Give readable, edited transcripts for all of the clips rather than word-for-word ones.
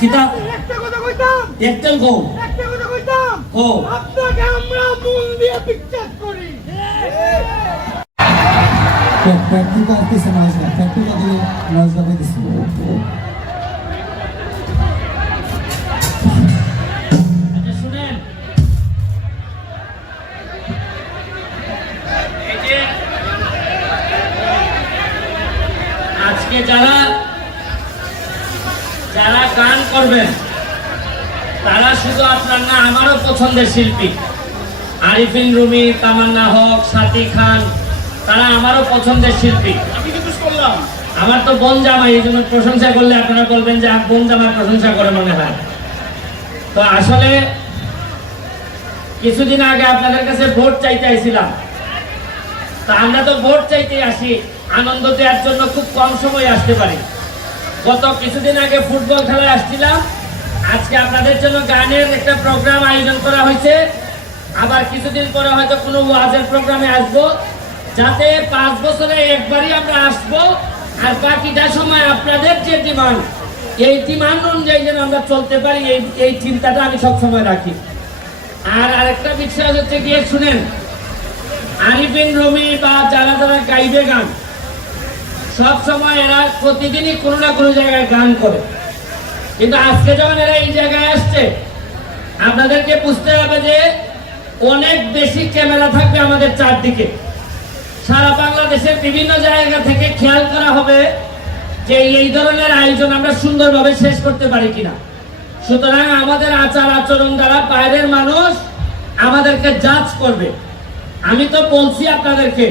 কিতা একটা কথা কইতাম একটাই কও একটা কথা কইতাম ও আপনাকে আমরা মূল দিয়ে বিশ্বাস করি প্র্যাকটিক্যাল আসতেছে নয়েজটা প্র্যাকটিক্যাল দিয়ে নয়েজটা পাইতেছে আচ্ছা শুনেন এই যে আজকে যারা যারা গান করবেন তারা শুধু আপনার না আমারও পছন্দের শিল্পী আরিফিন রুমি তামান্না হক সাথী খান তারা আমারও পছন্দের শিল্পী আমি কিন্তু করলাম আমার তো বোন জামাই এই জন্য প্রশংসা করলে আপনারা বলবেন যে বোন জামার প্রশংসা করে মনে হয় তো আসলে কিছুদিন আগে আপনাদের কাছে ভোট চাইতে আইছিলাম তা আমরা তো ভোট চাইতে আসি আনন্দ দেওয়ার জন্য খুব কম সময় আসতে পারি গত কিছুদিন আগে ফুটবল খেলায় আসছিলাম আজকে আপনাদের জন্য গানের একটা প্রোগ্রাম আয়োজন করা হয়েছে আবার কিছুদিন পরে হয়তো কোনো ওয়াজের প্রোগ্রামে আসবো যাতে 5 বছরে একবারই আমরা আসবো আর বাকিটা সময় আপনাদের যে ডিমান্ড এই ডিমান্ড অনুযায়ী যেন আমরা চলতে পারি এই চিন্তাটা আমি সবসময় রাখি আর আরেকটা বিশ্বাস হচ্ছে গিয়ে শুনেন আরিফিন রুমি বা যারা যারা গাইবে গান সব সময় এরা প্রতিদিনই কোনো না কোনো জায়গায় গান করে কিন্তু আজকে যখন এরা এই জায়গায় আসছে আপনাদেরকে বুঝতে হবে যে অনেক বেশি ক্যামেরা থাকবে আমাদের চারদিকে সারা বাংলাদেশের বিভিন্ন জায়গা থেকে খেয়াল করা হবে যে এই ধরনের আয়োজন আমরা সুন্দরভাবে শেষ করতে পারি কিনা সুতরাং আমাদের আচার আচরণ দ্বারা বাইরের মানুষ আমাদেরকে জাজ করবে আমি তো বলছি আপনাদেরকে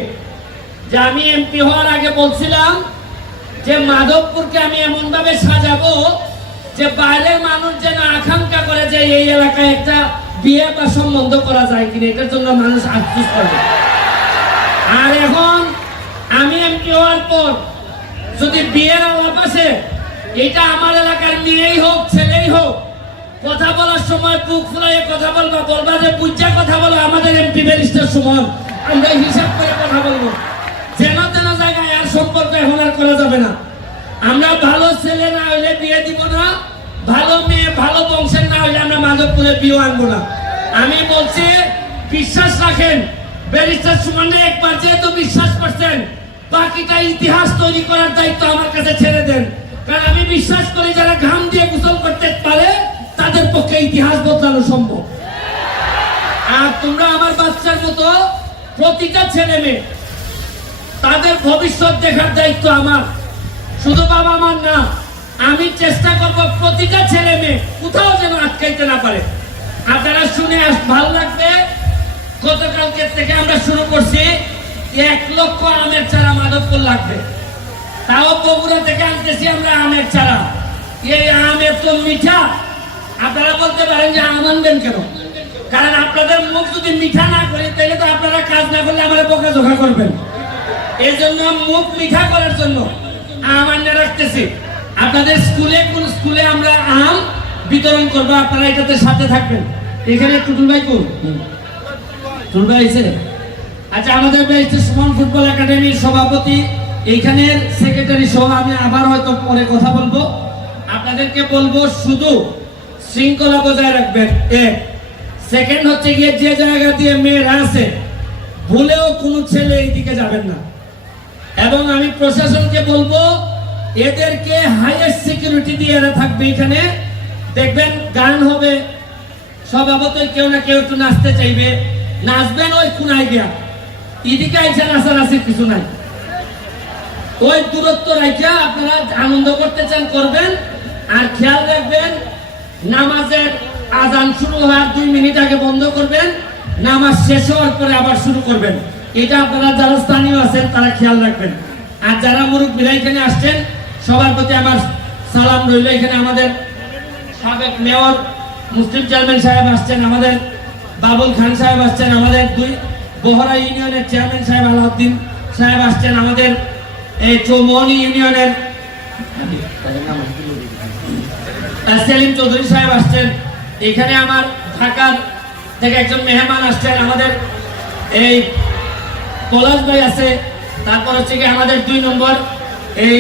যে আমি এমপি হওয়ার আগে বলছিলাম যে মাধবপুরকে আমি এমন ভাবে সাজাবো যে বাইরের মানুষ যেন আকাঙ্ক্ষা করে যে এই এলাকায় একটা বিয়ে বা সম্বন্ধ করা যায় কিনা এটার জন্য মানুষ আফসোস করবে আর এখন আমি এমপি হওয়ার পর যদি বিয়ের আলাপ আসে এটা আমার এলাকার মেয়েই হোক ছেলেই হোক কথা বলার সময় বুক ফুলাইয়ে কথা বলবা যে বুঝা কথা বলো আমাদের এমপি ব্যারিস্টার সুমন আমরা হিসাব করে কথা বলবো যেন তেন জায়গায় আর সম্পর্ক এখন আর করা যাবে না আমরা ভালো ছেলে না হইলে বিয়ে দিব না ভালো মেয়ে ভালো বংশের না হইলে আমরা মাধবপুরে বিয়ে আনবো না আমি বলছি বিশ্বাস রাখেন ব্যারিস্টার সুমনে একবার যেহেতু বিশ্বাস করছেন বাকিটা ইতিহাস তৈরি করার দায়িত্ব আমার কাছে ছেড়ে দেন কারণ আমি বিশ্বাস করি যারা ঘাম দিয়ে গোসল করতে পারে তাদের পক্ষে ইতিহাস বদলানো সম্ভব আর তোমরা আমার বাচ্চার মতো প্রতিটা ছেলে মেয়ে তাদের ভবিষ্যৎ দেখার দায়িত্ব আমার শুধু বাবা আমার না আমি চেষ্টা করব প্রতিটা ছেলে মেয়ে কোথাও যেন আটকাইতে না পারে আপনারা শুনে ভালো লাগবে গতকালকে থেকে আমরা শুরু করছি 1 লক্ষ আমের চারা মাধবপুর লাগবে তাও বগুড়া থেকে আনতেছি আমরা আমের চারা এই আম এত মিঠা আপনারা বলতে পারেন যে আম আনবেন কেন কারণ আপনাদের মুখ যদি মিঠা না করে তাহলে তো আপনারা কাজ না করলে আমরা বকাঝকা করবেন এই জন্য মুখ মিঠা করার জন্য আম আনিয়ে রাখতেছি আপনাদের কোন স্কুলে আমরা আম বিতরণ করবো আপনারা এটাতে সাথে থাকবেন এখানে টুটুল ভাই কোন টুটুল ভাই আছে আচ্ছা আমাদের ব্যারিস্টার সুমন ফুটবল একাডেমির সভাপতি এইখানের সেক্রেটারি সহ আমি আবার হয়তো পরে কথা বলবো আপনাদেরকে বলবো শুধু শৃঙ্খলা বজায় রাখবেন এক সেকেন্ড হচ্ছে গিয়ে যে জায়গা দিয়ে মেয়েরা আছে ভুলেও কোনো ছেলে এইদিকে যাবেন না এবং আমি প্রশাসনকে বলবো এদেরকে হাইয়েস্ট সিকিউরিটি দিয়ে এরা থাকবে এখানে দেখবেন গান হবে স্বভাবতই কেউ না কেউ একটু নাচতে চাইবে নাচবেন ওই কোনায় গিয়া এদিকে আইসা নাচানাচির কিছু নাই ওই দূরত্ব রাখিয়া আপনারা আনন্দ করতে চান করবেন আর খেয়াল রাখবেন নামাজের আজান শুরু হওয়ার 2 মিনিট আগে বন্ধ করবেন নামাজ শেষ হওয়ার পরে আবার শুরু করবেন এটা আপনারা যারা স্থানীয় আছেন তারা খেয়াল রাখবেন আর যারা মুরব্বীরা এখানে আসছেন সবার প্রতি আমার সালাম রইল এখানে আমাদের সাবেক মেয়র মুসলিম চেয়ারম্যান সাহেব আসছেন আমাদের বাবুল খান সাহেব আসছেন আমাদের বহরা ইউনিয়নের চেয়ারম্যান সাহেব আলাউদ্দিন সাহেব আসছেন আমাদের এই চৌমনি ইউনিয়নের সেলিম চৌধুরী সাহেব আসছেন এখানে আমার ঢাকার থেকে একজন মেহমান আসছেন আমাদের এই পলাশ ভাই আছে তারপর হচ্ছে কি আমাদের 2 নম্বর এই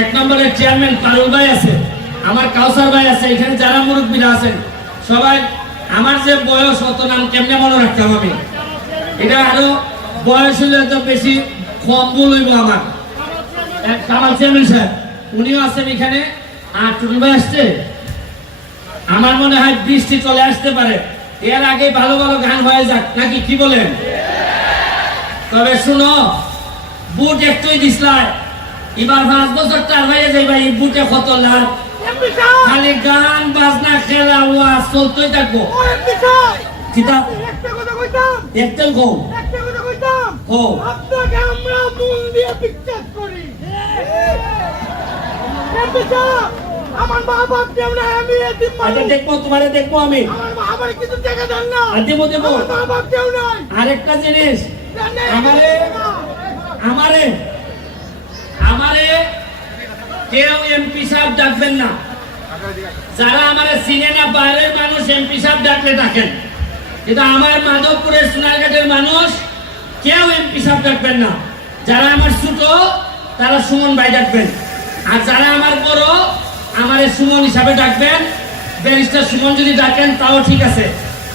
1 নম্বরের চেয়ারম্যান পারুল ভাই আছে আমার কাউসার ভাই আছে, এখানে যারা মুরব্বীরা আছেন সবাই, আমার যে বয়স অত নাম কেমনে মনে রাখতাম আমি, এটা আরো বয়স হলে তো বেশি কম বলইব আমার। কামাল চেয়ারম্যান সাহেব উনিও আছেন এখানে, আর টুটুল ভাই আসছে। আমার মনে হয় বৃষ্টি চলে আসতে পারে, এর আগে ভালো ভালো গান হয়ে যাক নাকি, কি বলেন? তবে শুনো, বুট একটুই দিসলাই, এবার 5 বছর তার হয়ে যাইবা, এই বুটে কত লাভ। এমপি সাহেব খালি গান বাজনা খেলা ওয়াজ চলতেই থাকবো। ও এমপি সাহেব কিতা একটা কথা কইতাম একটাই কম একটা কথা কইতাম ও আপনাকে আমরা মূল দিয়ে পিকচার করি এমপি সাহেব আমার মা বাপ কেউ না, আমি এতিম আচ্ছা মানুষ। দেখবো, তোমারে দেখবো আমি। আমার মা আমার কিছু টাকা দেন না, আর দেবো দেবো। আমার মা বাপ কেউ নাই। আরেকটা জিনিস, দেন না, আমারে আমারে আমারে কেউ এমপি সাহেব ডাকবেন না। যারা আমারে চিনে না বাইরের মানুষ এমপি সাহেব ডাকলে ডাকেন, কিন্তু আমার মাধবপুরের সোনারঘাটের মানুষ কেউ এমপি সাহেব ডাকবেন না। যারা আমার ছোট তারা সুমন ভাই ডাকবেন, আর যারা আমার বড় আমারে সুমন হিসাবে ডাকবেন। ব্যারিস্টার সুমন যদি ডাকেন তাও ঠিক আছে,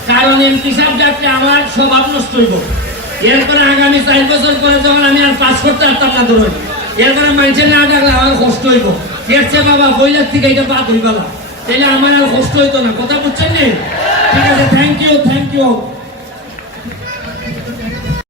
কারণ এমপি সাহেব ডাকলে আমার স্বভাব নষ্ট হইব। এরপরে আগামী 4 বছর পরে যখন আমি আর পাস করতে পারতাম না ধরুন, এরপরে মানুষে না ডাকলে আমার কষ্ট হইব। দেখছে বাবা বইলার থেকে এটা বাদ হইবালা, তাইলে আমার আর কষ্ট হইতো না। কথা বুঝছেন নি? ঠিক আছে, থ্যাংক ইউ।